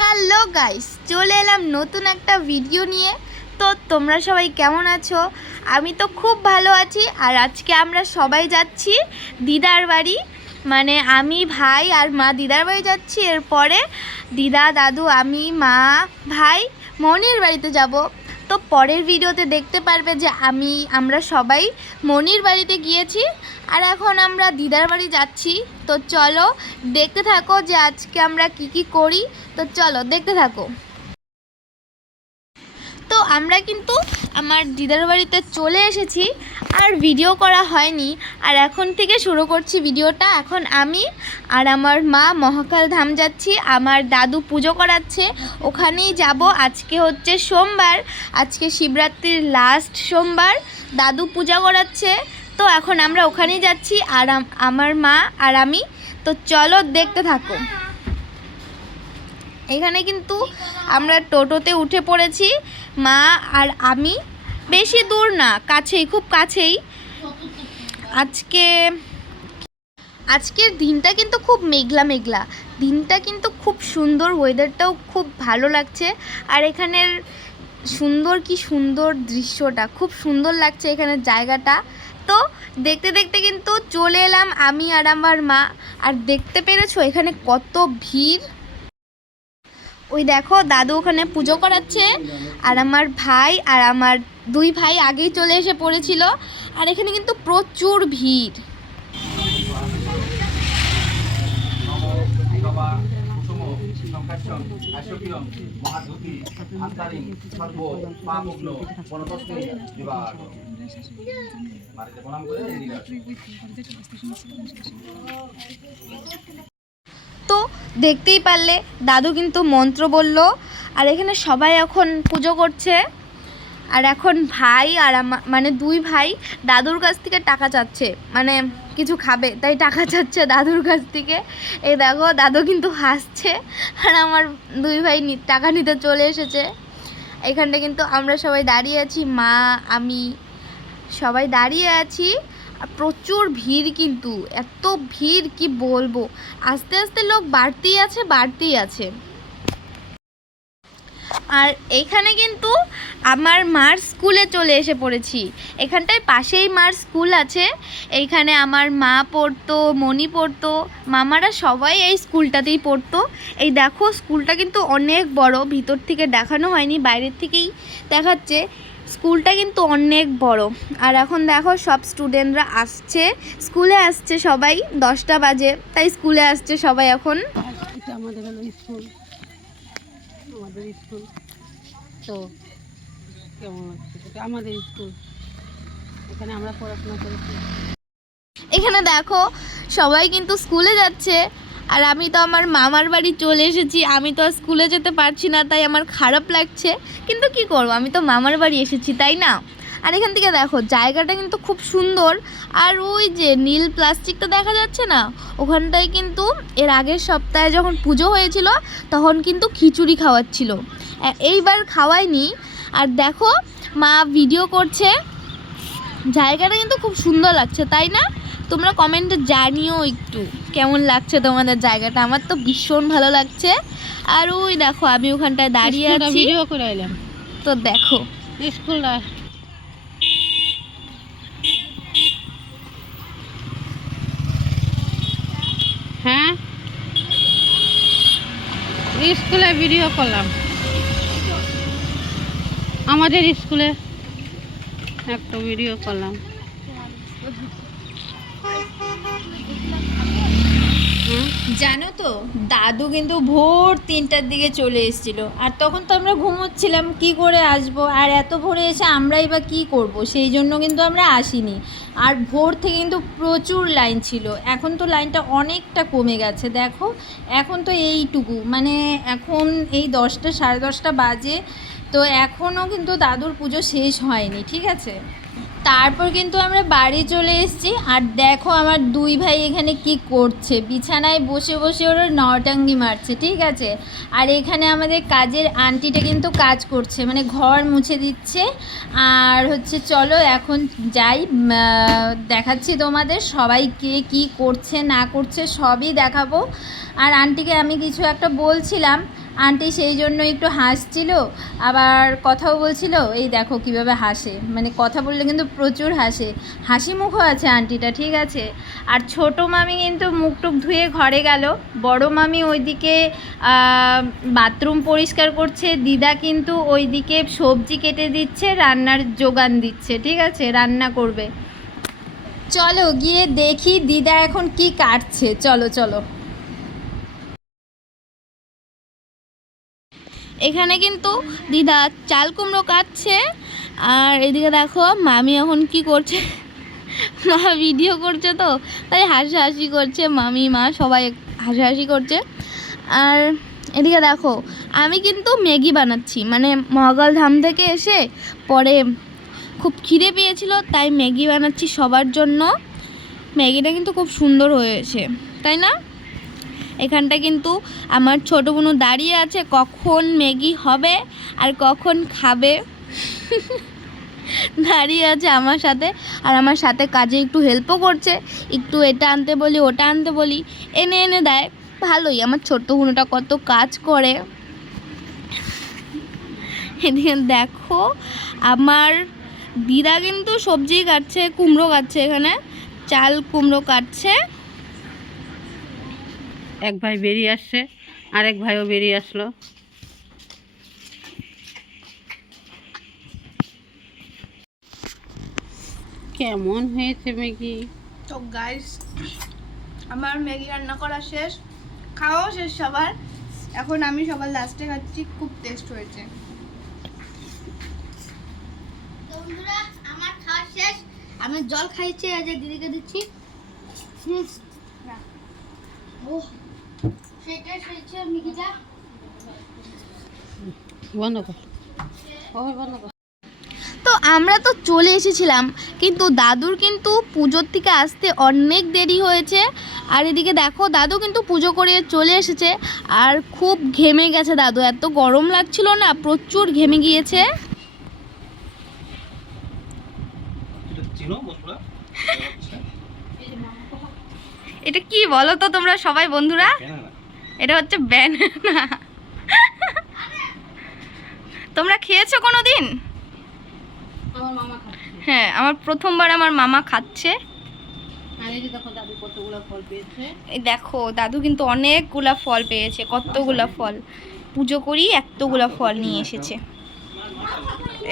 Hello guys, চলে এলাম নতুন একটা ভিডিও নিয়ে। তো তোমরা সবাই কেমন আছো? আমি তো খুব ভালো আছি, আর আজকে আমরা সবাই যাচ্ছি দিদার বাড়ি। মানে আমি ভাই আর মা দিদার বাড়ি যাচ্ছি, এরপরে দিদা, দাদু, আমি, মা, ভাই মনির বাড়িতে যাব। তো পরের ভিডিওতে দেখতে পারবে যে আমি, আমরা সবাই মনির বাড়িতে গিয়েছি আর এখন আমরা দিদার বাড়ি যাচ্ছি। তো চলো দেখতে থাকো যে আজকে আমরা কি কি করি। তো চলো দেখতে থাকো। তো আমরা কিন্তু আমার দিদার বাড়িতে চলে এসেছি আর ভিডিও করা হয়নি। আর এখন থেকে শুরু করছি ভিডিওটা। এখন আমি আর আমার মা মহাকাল ধাম যাচ্ছি, আমার দাদু পুজো করাচ্ছে। ওখানেই যাব। আজকে হচ্ছে সোমবার। আজকে শিবরাত্রির লাস্ট সোমবার। দাদু পূজা করাচ্ছে। তো এখন আমরা ওখানেই যাচ্ছি। আর আমার মা আর আমি। তো চলো দেখতে থাকো। এখানে কিন্তু আমরা টোটোতে উঠে পড়েছি, মা আর আমি। বেশি দূর না, কাছেই, খুব কাছেই। আজকে, আজকের দিনটা কিন্তু খুব মেঘলা মেঘলা। দিনটা কিন্তু খুব সুন্দর ওয়েদারটাও খুব ভালো লাগছে। আর এখানের সুন্দর কি সুন্দর দৃশ্যটা, খুব সুন্দর লাগছে এখানের জায়গাটা। তো দেখতে দেখতে কিন্তু চলে এলাম আমি আর আমার মা। আর দেখতে পেরেছ এখানে কত ভিড়? ওই দেখো, দাদু ওখানে পুজো করাচ্ছে। আর আমার ভাই আর আমার দুই ভাই আগেই চলে এসে পড়েছিল। আর এখানে কিন্তু প্রচুর ভিড়। প্রণাম করে। তো দেখতেই পারলে। দাদু কিন্তু মন্ত্র বলল, আর এখানে সবাই এখন পুজো করছে। আর এখন ভাই আর মানে দুই ভাই দাদুর কাছ থেকে টাকা চাচ্ছে। মানে কিছু খাবে, তাই টাকা চাচ্ছে দাদুর কাছ থেকে। এই দেখো, দাদু কিন্তু হাসছে। আর আমার দুই ভাই টাকা নিতে চলে এসেছে। এখানটা কিন্তু আমরা সবাই দাঁড়িয়ে আছি, মা, আমি, সবাই দাঁড়িয়ে আছি। প্রচুর ভিড় কিন্তু, এত ভিড় কি বলব? আস্তে আস্তে লোক বাড়তেই আছে বাড়তেই আছে। আর এখানে কিন্তু আমার মার স্কুলে চলে এসে পড়েছি। এখানটায় পাশেই মার স্কুল আছে। এইখানে আমার মা পড়তো, মণি পড়তো, মামারা সবাই এই স্কুলটাতেই পড়তো। এই দেখো, স্কুলটা কিন্তু অনেক বড়, ভিতর থেকে দেখানো হয়নি, বাইরের থেকেই দেখাচ্ছে। স্কুলটা কিন্তু অনেক বড়। আর এখন দেখো সব স্টুডেন্টরা আসছে। স্কুলে আসছে সবাই দশটা বাজে। তাই স্কুলে আসছে সবাই এখন। এটা আমাদের হলো স্কুল। আমাদের স্কুল। তো কেমন লাগছে? এটা আমাদের স্কুল। এখানে আমরা পড়াশোনা করেছি। এখানে দেখো সবাই কিন্তু স্কুলে যাচ্ছে। আর আমি তো আমার মামার বাড়ি চলে এসেছি। আমি তো আর স্কুলে যেতে পারছি না, তাই আমার খারাপ লাগছে। কিন্তু কি করব? আমি তো মামার বাড়ি এসেছি, তাই না? আর এখান থেকে দেখো, জায়গাটা কিন্তু খুব সুন্দর। আর ওই যে নীল প্লাস্টিকটা দেখা যাচ্ছে না, ওখানটায় কিন্তু এর আগের সপ্তাহে যখন পুজো হয়েছিল, তখন কিন্তু খিচুড়ি খাওয়াচ্ছিল। এইবার খাওয়ায়নি আর দেখো, মা ভিডিও করছে। জায়গাটা কিন্তু খুব সুন্দর লাগছে, তাই না? তোমরা কমেন্টে জানিও একটু কেমন লাগছে তোমাদের জায়গাটা। আমার তো ভীষণ ভালো লাগছে। আর ওই দেখো আমি ওখানটায় দাঁড়িয়ে আছি। ভিডিও করে এলাম। তো দেখো। স্কুলটা। হ্যাঁ? স্কুলে ভিডিও করলাম। আমাদের স্কুলে একটা ভিডিও করলাম। জানো তো, দাদু কিন্তু ভোর তিনটার দিকে চলে এসেছিল। আর তখন তো আমরা ঘুমোচ্ছিলাম, কি করে আসব? আর এত ভোরে এসে আমরাই বা কী করব? সেই জন্য কিন্তু আমরা আসিনি। আর ভোর থেকে কিন্তু প্রচুর লাইন ছিল। এখন তো লাইনটা অনেকটা কমে গেছে, দেখো। এখন তো এইটুকু। মানে এখন এই দশটা, সাড়ে দশটা বাজে। তো এখনও কিন্তু দাদুর পুজো শেষ হয়নি, ঠিক আছে? তারপর কিন্তু আমরা বাড়ি চলে এসেছি। আর দেখো আমার দুই ভাই এখানে কি করছে। বিছানায় বসে বসে ওরা নটাঙ্গি মারছে, ঠিক আছে? আর এখানে আমাদের কাজের আন্টিটা কিন্তু কাজ করছে মানে ঘর মুছে দিচ্ছে। আর হচ্ছে চলো এখন যাই দেখাচ্ছি তোমাদের সবাই কে কী করছে, না করছে, সবই দেখাবো। আর আন্টিকে আমি কিছু একটা বলছিলাম আন্টি সেই জন্য একটু হাসছিল, আবার কথাও বলছিল, এই দেখো কীভাবে হাসে। মানে কথা বললে কিন্তু প্রচুর হাসে। হাসি মুখও আছে আন্টিটা, ঠিক আছে? আর ছোট মামি কিন্তু মুখ টুক ধুয়ে ঘরে গেল। বড় মামি ওইদিকে বাথরুম পরিষ্কার করছে, দিদা কিন্তু ওইদিকে সবজি কেটে দিচ্ছে, রান্নার যোগান দিচ্ছে, ঠিক আছে? রান্না করবে। চলো গিয়ে দেখি দিদা এখন কি কাটছে। চলো চলো। এখানে কিন্তু দিদা চাল কুমড়ো কাটছে। আর এদিকে দেখো মামি এখন কি করছে? মা ভিডিও করছে তো, তাই হাসাহাসি করছে। মামি, মা সবাই হাসাহাসি করছে। আর এদিকে দেখো, আমি কিন্তু ম্যাগি বানাচ্ছি। মানে মহাকাল ধাম থেকে এসে পরে খুব খিদে পেয়েছিল, তাই ম্যাগি বানাচ্ছি সবার জন্য। ম্যাগিটা কিন্তু খুব সুন্দর হয়েছে, তাই না? এখানটা কিন্তু আমার ছোটো বোনও দাঁড়িয়ে আছে, কখন ম্যাগি হবে আর কখন খাবে। দাঁড়িয়ে আছে আমার সাথে আর আমার সাথে কাজে একটু হেল্পও করছে। একটু এটা আনতে বলি, ওটা আনতে বলি। এনে এনে দেয়। ভালোই, আমার ছোট্ট বোনটা কত কাজ করে। এদিকে দেখো, আমার দিদা কিন্তু সবজি কাটছে, কুমড়ো কাটছে এখানে, চাল কুমড়ো কাটছে। এক ভাই বেরিয়ে আসছে আরেক ভাইও বেরিয়ে আসলো। কেমন হয়েছে ম্যাগি? তো গাইস আমার ম্যাগি রান্না করা শেষ খাওয়াও শেষ সবার। এখন আমি সবার লাস্টে খাচ্ছি খুব টেস্ট হয়েছে। বন্ধুরা আমার খাওয়া শেষ। আমি জল খাইছি আর যে দিদিকে দিচ্ছি। হুম, না। বন্ধ কর বন্ধ কর তো আমরা তো চলে এসেছিলাম কিন্তু দাদুর কিন্তু পুজোর থেকে আসতে অনেক দেরি হয়েছে। আর এদিকে দেখো দাদু কিন্তু পুজো করে চলে এসেছে। আর খুব ঘেমে গেছে দাদু এত গরম লাগছিল না প্রচুর ঘেমে গিয়েছে। এটা কি বলো তো তোমরা সবাই বন্ধুরা? এটা হচ্ছে ব্যানানা তোমরা খেয়েছো কোনো দিন আমার মামা খাচ্ছে। হ্যাঁ আমার প্রথমবার আমার মামা খাচ্ছে। এই দেখো দাদু কতগুলো ফল পেয়েছে। এই দেখো দাদু কিন্তু অনেকগুলা ফল পেয়েছে কতগুলা ফল। পুজো করি এতগুলা ফল নিয়ে এসেছে।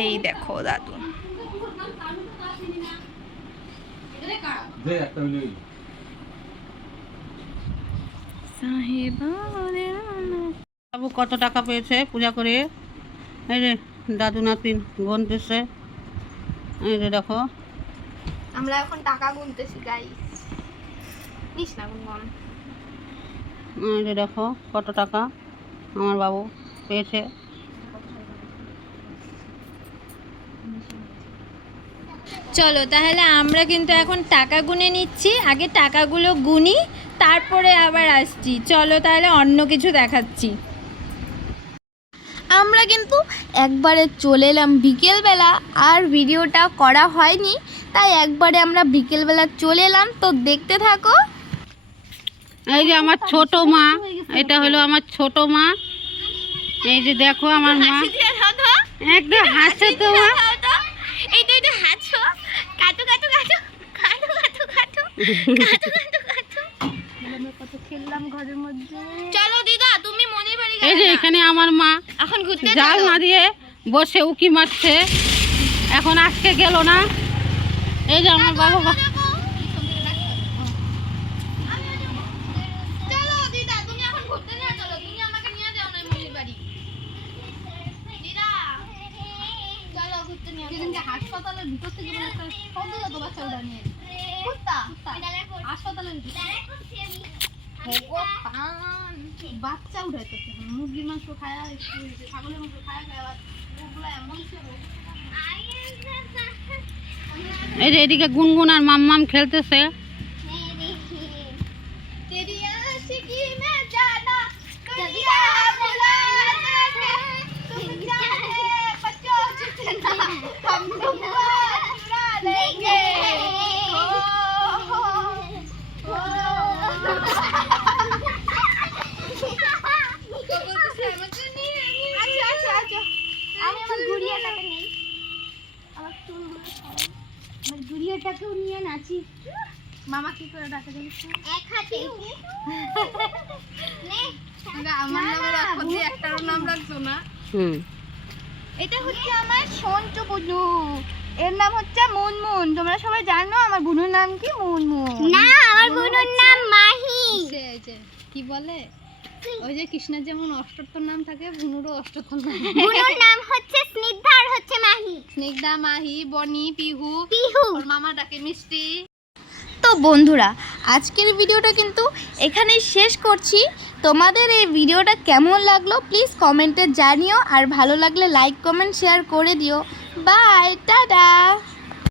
এই দেখো দাদু। দে একটা মিলে বাবু কত টাকা পেয়েছে? পূজা করে। এই রে দাদু নাতিন গুনতেছে এই রে দেখো। আমরা এখন টাকা গুনতেছি গাই নিস না এই যে দেখো কত টাকা আমার বাবু পেয়েছে। চলো তাহলে আমরা কিন্তু এখন টাকা গুনে নিচ্ছি। আগে টাকাগুলো গুনি তারপরে আবার আসছি। চলো তাহলে অন্য কিছু দেখাচ্ছি। আমরা কিন্তু একবারে চলে এলাম বিকেলবেলা আর ভিডিওটা করা হয়নি তাই একবারে আমরা বিকেলবেলা চলে এলাম। তো দেখতে থাকো। এই যে আমার ছোট মা এটা হলো আমার ছোট মা। এই যে দেখো আমার মা। একদম হাসছে তো। মা এই তো এটা হাসছো কাটো কাটো কাটো কাটো কাটো কাটো ঘরের মধ্যে। চলো দিদা তুমি মনির বাড়ি এই যে এখানে আমার মা এখন ঘুরতে জাল না মারিয়ে বসে উকি মারছে। এখন আজকে গেল না। এই যে আমার বাবা বা- চলো দিদা তুমি এখন ঘুরতে না চলো তুমি আমাকে নিয়ে যাও না মনির বাড়ি দিদা চলো ঘুরতে নিয়ে যেদিনকে হাসপাতালের ভিতর থেকে মনে একটা শব্দ যেত বাচ্চা ওটা নিয়ে কুত্তা হাসপাতালের ভিতর ভগবান বাচ্চা উঠাইতেছে মুরগির মাংস খায়া একটু যে ছাগলের মাংস খায়া খায়া আবার মুখগুলো এমন ছিল। এই যে এদিকে গুনগুন আর মাম্মাম খেলতেছে। নাচি মামা কি করে ডাকে জানিস এক হাতে নে আমার নামে রাখো দিয়ে ভুল একটারও নাম রাখছো না? হুম। এটা হচ্ছে আমার সঞ্চু বুনু। এর নাম হচ্ছে মুনমুন। তোমরা সবাই জানো আমার বুনুর নাম কি? মুনমুন। না আমার বোনের নাম মাহি। কি বলে? ওই যে কৃষ্ণের যেমন অষ্টত্তর নাম থাকে বুনুরও অষ্টত্তর নাম। বোনের নাম হচ্ছে স্নিগ্ধা। হচ্ছে মাহি। স্নিগ্ধা মাহি বনি পিহু। পিহু। ওর মামা ডাকে মিষ্টি। তো বন্ধুরা আজকের ভিডিওটা কিন্তু এখানে শেষ করছি। তোমাদের এই ভিডিওটা কেমন লাগল প্লিজ কমেন্টে জানিও। আর ভালো লাগলে লাইক কমেন্ট শেয়ার করে দিও। Bye tata.